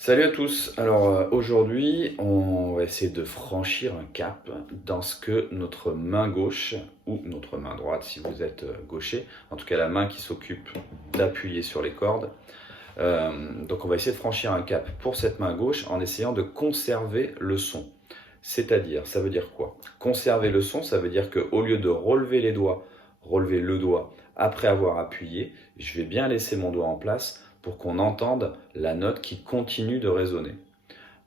Salut à tous. Alors aujourd'hui, on va essayer de franchir un cap dans ce que notre main gauche ou notre main droite, si vous êtes gaucher, en tout cas la main qui s'occupe d'appuyer sur les cordes. Donc on va essayer de franchir un cap pour cette main gauche en essayant de conserver le son. C'est-à-dire, ça veut dire quoi? Conserver le son, ça veut dire qu'au lieu de relever le doigt après avoir appuyé, je vais bien laisser mon doigt en place pour qu'on entende la note qui continue de résonner.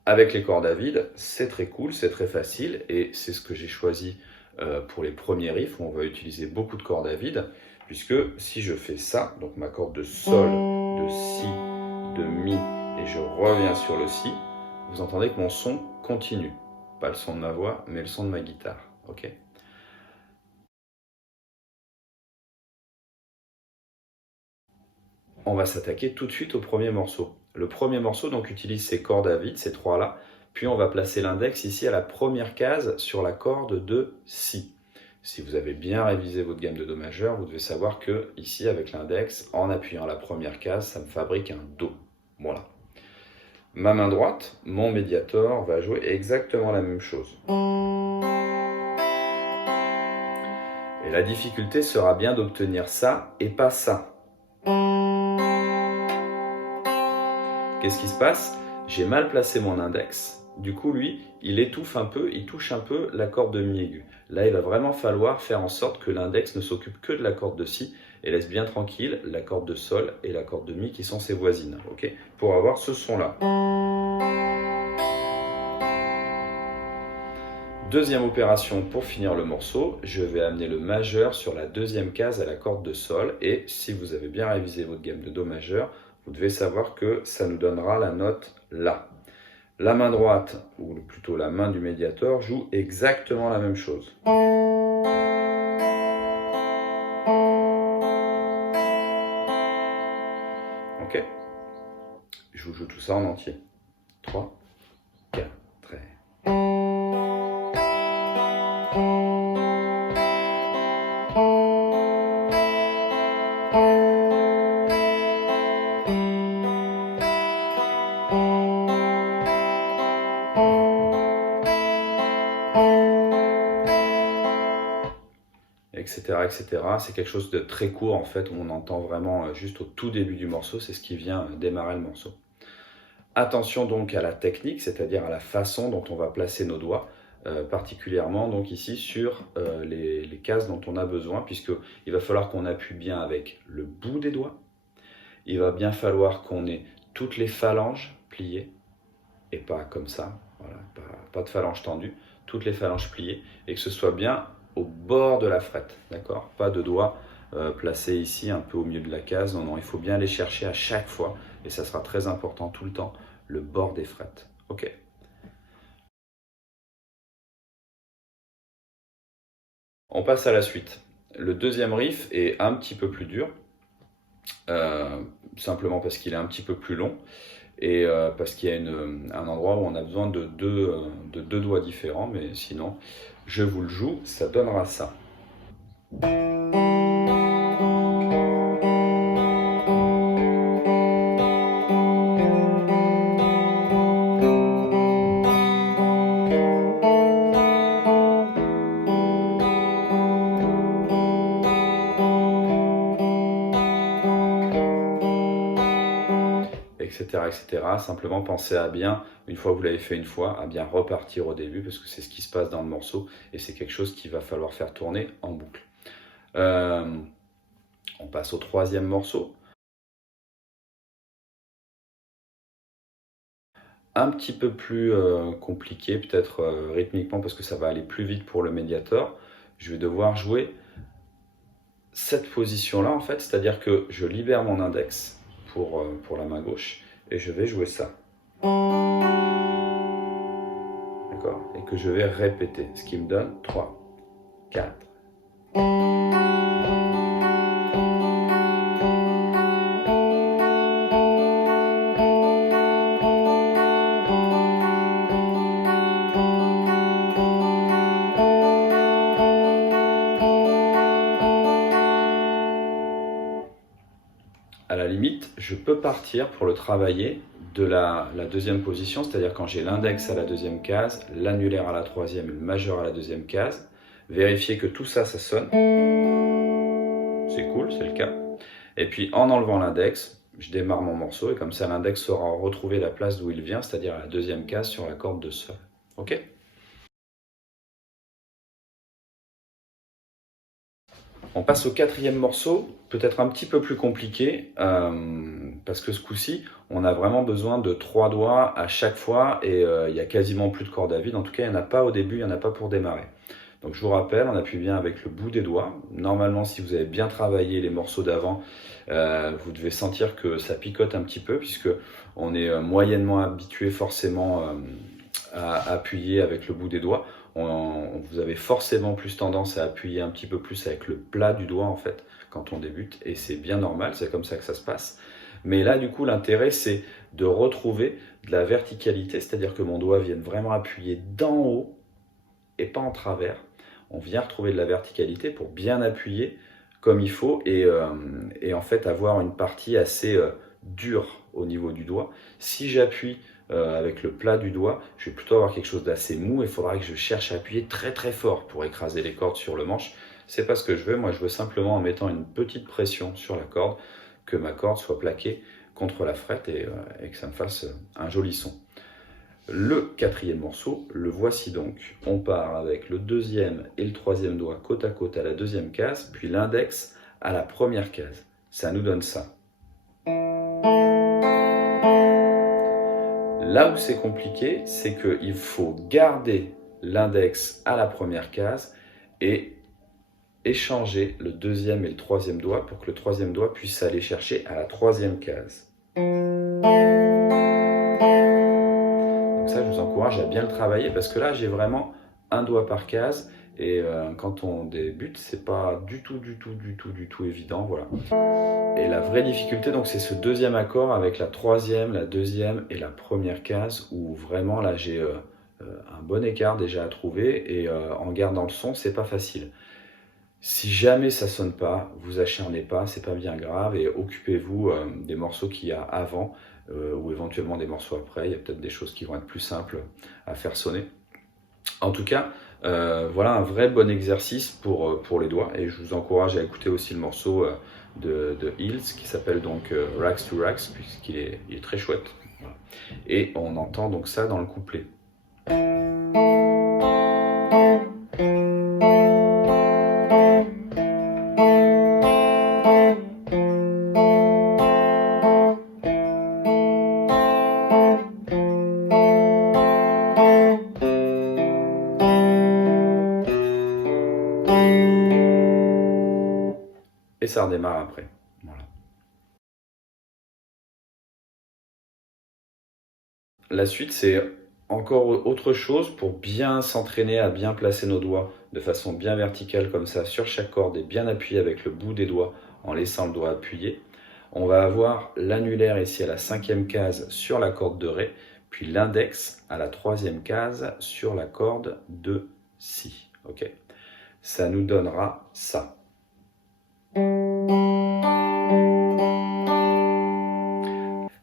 Avec les cordes à vide, c'est très cool, c'est très facile et c'est ce que j'ai choisi pour les premiers riffs où on va utiliser beaucoup de cordes à vide, puisque si je fais ça, donc ma corde de sol, de si, de mi et je reviens sur le si, vous entendez que mon son continue. Pas le son de ma voix, mais le son de ma guitare. Ok. On va s'attaquer tout de suite au premier morceau. Le premier morceau donc utilise ces cordes à vide, ces trois-là, puis on va placer l'index ici à la première case sur la corde de Si. Si vous avez bien révisé votre gamme de Do majeur, vous devez savoir que ici avec l'index, en appuyant la première case, ça me fabrique un Do. Voilà. Ma main droite, mon médiator, va jouer exactement la même chose. Et la difficulté sera bien d'obtenir ça et pas ça. Qu'est-ce qui se passe? J'ai mal placé mon index. Du coup, lui, il étouffe un peu, il touche un peu la corde de mi aigu. Là, il va vraiment falloir faire en sorte que l'index ne s'occupe que de la corde de si et laisse bien tranquille la corde de sol et la corde de mi qui sont ses voisines, ok? Pour avoir ce son-là. Deuxième opération pour finir le morceau, je vais amener le majeur sur la deuxième case à la corde de sol et si vous avez bien révisé votre gamme de Do majeur, vous devez savoir que ça nous donnera la note La. La main droite, ou plutôt la main du médiator, joue exactement la même chose. Ok? Je vous joue tout ça en entier. 3, 4, et... etc., etc. C'est quelque chose de très court en fait, où on entend vraiment juste au tout début du morceau, c'est ce qui vient démarrer le morceau. Attention donc à la technique, c'est-à-dire à la façon dont on va placer nos doigts, particulièrement donc ici sur les cases dont on a besoin, puisqu'il va falloir qu'on appuie bien avec le bout des doigts, il va bien falloir qu'on ait toutes les phalanges pliées, et pas comme ça, voilà, pas de phalanges tendues, toutes les phalanges pliées, et que ce soit bien au bord de la frette, d'accord? Pas de doigts placés ici un peu au milieu de la case, non, non, il faut bien les chercher à chaque fois, et ça sera très important tout le temps, le bord des frettes. Ok. On passe à la suite. Le deuxième riff est un petit peu plus dur, simplement parce qu'il est un petit peu plus long, et parce qu'il y a un endroit où on a besoin de deux doigts différents, mais sinon, je vous le joue, ça donnera ça. Etc., etc. Simplement pensez à bien, une fois que vous l'avez fait une fois, à bien repartir au début parce que c'est ce qui se passe dans le morceau et c'est quelque chose qu'il va falloir faire tourner en boucle. On passe au troisième morceau. Un petit peu plus compliqué, peut-être rythmiquement parce que ça va aller plus vite pour le médiator. Je vais devoir jouer cette position-là en fait, c'est-à-dire que je libère mon index pour la main gauche et je vais jouer ça. D'accord? Et que je vais répéter, ce qui me donne 3, 4. À la limite, je peux partir pour le travailler de la deuxième position, c'est-à-dire quand j'ai l'index à la deuxième case, l'annulaire à la troisième et le majeur à la deuxième case. Vérifiez que tout ça, ça sonne. C'est cool, c'est le cas. Et puis en enlevant l'index, je démarre mon morceau et comme ça l'index saura retrouver la place d'où il vient, c'est-à-dire à la deuxième case sur la corde de sol. Ok ? On passe au quatrième morceau, peut-être un petit peu plus compliqué, parce que ce coup-ci, on a vraiment besoin de 3 doigts à chaque fois et il n'y a quasiment plus de corde à vide. En tout cas, il n'y en a pas au début, il n'y en a pas pour démarrer. Donc je vous rappelle, on appuie bien avec le bout des doigts. Normalement, si vous avez bien travaillé les morceaux d'avant, vous devez sentir que ça picote un petit peu, puisque on est moyennement habitué forcément à appuyer avec le bout des doigts. Vous avez forcément plus tendance à appuyer un petit peu plus avec le plat du doigt en fait quand on débute, et c'est bien normal, c'est comme ça que ça se passe. Mais là du coup l'intérêt c'est de retrouver de la verticalité, c'est-à-dire que mon doigt vienne vraiment appuyer d'en haut et pas en travers. On vient retrouver de la verticalité pour bien appuyer comme il faut et en fait avoir une partie assez dure au niveau du doigt. Si j'appuie avec le plat du doigt, je vais plutôt avoir quelque chose d'assez mou et il faudra que je cherche à appuyer très très fort pour écraser les cordes sur le manche. C'est pas ce que je veux, moi je veux simplement en mettant une petite pression sur la corde, que ma corde soit plaquée contre la frette et que ça me fasse un joli son. Le quatrième morceau, le voici donc. On part avec le deuxième et le troisième doigt côte à côte à la deuxième case, puis l'index à la première case. Ça nous donne ça. Là où c'est compliqué, c'est qu'il faut garder l'index à la première case et échanger le deuxième et le troisième doigt pour que le troisième doigt puisse aller chercher à la troisième case. Donc ça, je vous encourage à bien le travailler parce que là, j'ai vraiment un doigt par case et quand on débute, c'est pas du tout évident, voilà. Et la vraie difficulté, donc, c'est ce deuxième accord avec la troisième, la deuxième et la première case où vraiment là, j'ai un bon écart déjà à trouver et en gardant le son, c'est pas facile. Si jamais ça sonne pas, vous acharnez pas, c'est pas bien grave et occupez-vous des morceaux qu'il y a avant ou éventuellement des morceaux après. Il y a peut-être des choses qui vont être plus simples à faire sonner. En tout cas, voilà un vrai bon exercice pour les doigts et je vous encourage à écouter aussi le morceau de Hills qui s'appelle donc Rags to Rags puisqu'il est très chouette. Voilà. Et on entend donc ça dans le couplet. Et ça redémarre après. Voilà. La suite, c'est encore autre chose pour bien s'entraîner à bien placer nos doigts de façon bien verticale comme ça sur chaque corde et bien appuyer avec le bout des doigts en laissant le doigt appuyé. On va avoir l'annulaire ici à la cinquième case sur la corde de Ré, puis l'index à la troisième case sur la corde de Si. Ok. Ça nous donnera ça.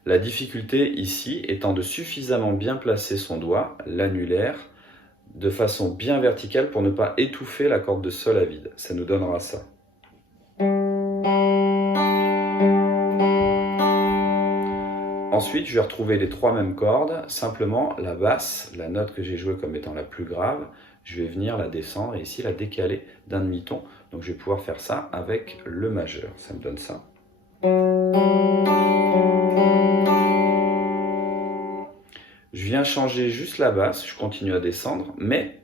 La difficulté ici étant de suffisamment bien placer son doigt, l'annulaire, de façon bien verticale pour ne pas étouffer la corde de Sol à vide. Ça nous donnera ça. Ensuite, je vais retrouver les 3 mêmes cordes, simplement la basse, la note que j'ai jouée comme étant la plus grave, je vais venir la descendre et ici la décaler d'un demi-ton. Donc je vais pouvoir faire ça avec le majeur. Ça me donne ça. Je viens changer juste la basse, je continue à descendre, mais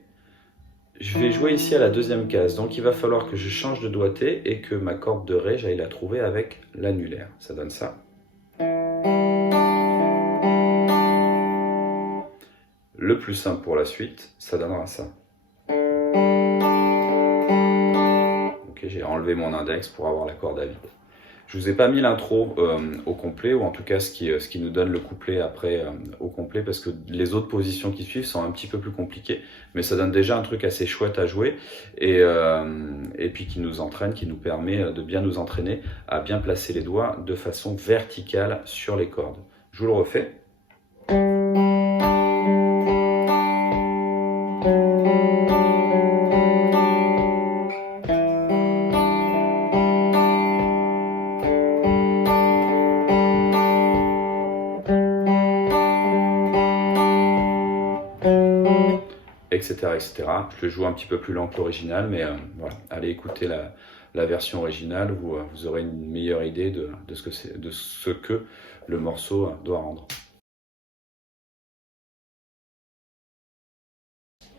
je vais jouer ici à la deuxième case. Donc il va falloir que je change de doigté et que ma corde de Ré, j'aille la trouver avec l'annulaire. Ça donne ça. Le plus simple pour la suite, ça donnera ça. Ok, j'ai enlevé mon index pour avoir la corde à vide. Je vous ai pas mis l'intro au complet, ou en tout cas ce qui nous donne le couplet après au complet, parce que les autres positions qui suivent sont un petit peu plus compliquées, mais ça donne déjà un truc assez chouette à jouer, et puis qui nous entraîne, qui nous permet de bien nous entraîner à bien placer les doigts de façon verticale sur les cordes. Je vous le refais. etc., etc. Je le joue un petit peu plus lent que l'original, mais voilà, allez écouter la version originale, vous aurez une meilleure idée de ce que le morceau doit rendre.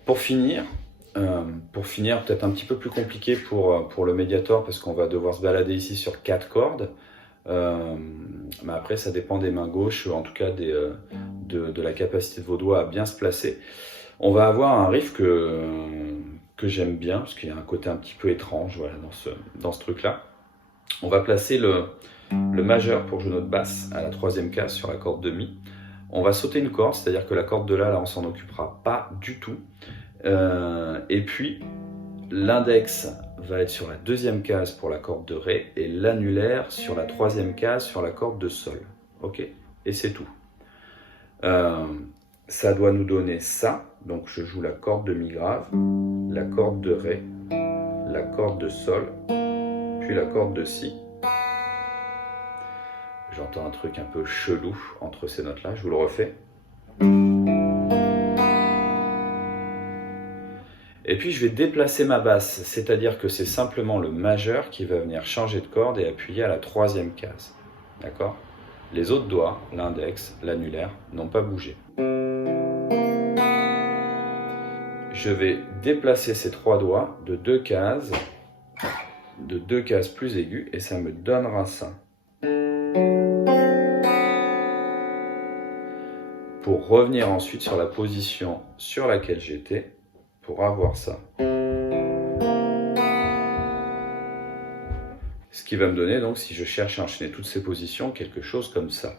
Pour finir, peut-être un petit peu plus compliqué pour le Mediator, parce qu'on va devoir se balader ici sur 4 cordes. Mais après, ça dépend des mains gauches, en tout cas de la capacité de vos doigts à bien se placer. On va avoir un riff que j'aime bien, parce qu'il y a un côté un petit peu étrange, voilà, dans ce truc-là. On va placer le majeur pour jouer notre basse à la 3e case sur la corde de Mi. On va sauter une corde, c'est-à-dire que la corde de là on s'en occupera pas du tout. Et puis, l'index va être sur la 2e case pour la corde de Ré et l'annulaire sur la 3e case sur la corde de Sol. Ok? Et c'est tout. Ça doit nous donner ça. Donc je joue la corde de Mi grave, la corde de Ré, la corde de Sol, puis la corde de Si. J'entends un truc un peu chelou entre ces notes-là, je vous le refais. Et puis je vais déplacer ma basse, c'est-à-dire que c'est simplement le majeur qui va venir changer de corde et appuyer à la 3e case. D'accord? Les autres doigts, l'index, l'annulaire, n'ont pas bougé. Je vais déplacer ces 3 doigts de 2 cases plus aiguës, et ça me donnera ça. Pour revenir ensuite sur la position sur laquelle j'étais, pour avoir ça. Ce qui va me donner donc, si je cherche à enchaîner toutes ces positions, quelque chose comme ça.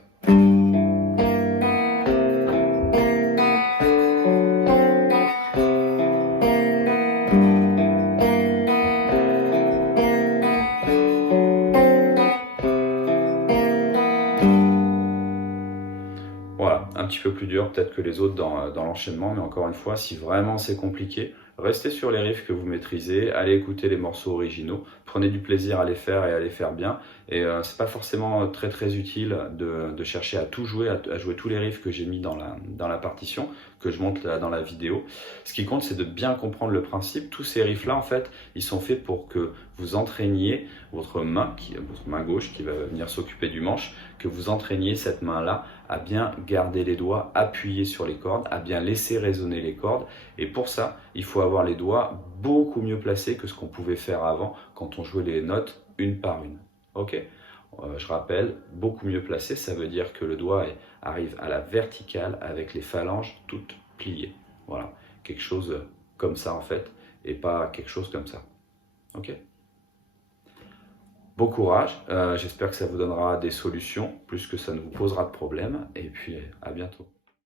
Voilà, un petit peu plus dur peut-être que les autres dans l'enchaînement, mais encore une fois, si vraiment c'est compliqué, restez sur les riffs que vous maîtrisez, allez écouter les morceaux originaux, prenez du plaisir à les faire et à les faire bien. Et c'est pas forcément très utile de chercher à tout jouer, à jouer tous les riffs que j'ai mis dans la partition, que je montre là dans la vidéo. Ce qui compte, c'est de bien comprendre le principe. Tous ces riffs-là, en fait, ils sont faits pour que vous entraîniez votre main gauche qui va venir s'occuper du manche, que vous entraîniez cette main-là à bien garder les doigts appuyés sur les cordes, à bien laisser résonner les cordes. Et pour ça, il faut avoir les doigts beaucoup mieux placés que ce qu'on pouvait faire avant quand on jouait les notes une par une. Ok? Je rappelle, beaucoup mieux placé, ça veut dire que le doigt arrive à la verticale avec les phalanges toutes pliées. Voilà, quelque chose comme ça en fait, et pas quelque chose comme ça. Ok? Bon courage, j'espère que ça vous donnera des solutions, plus que ça ne vous posera de problème, et puis à bientôt.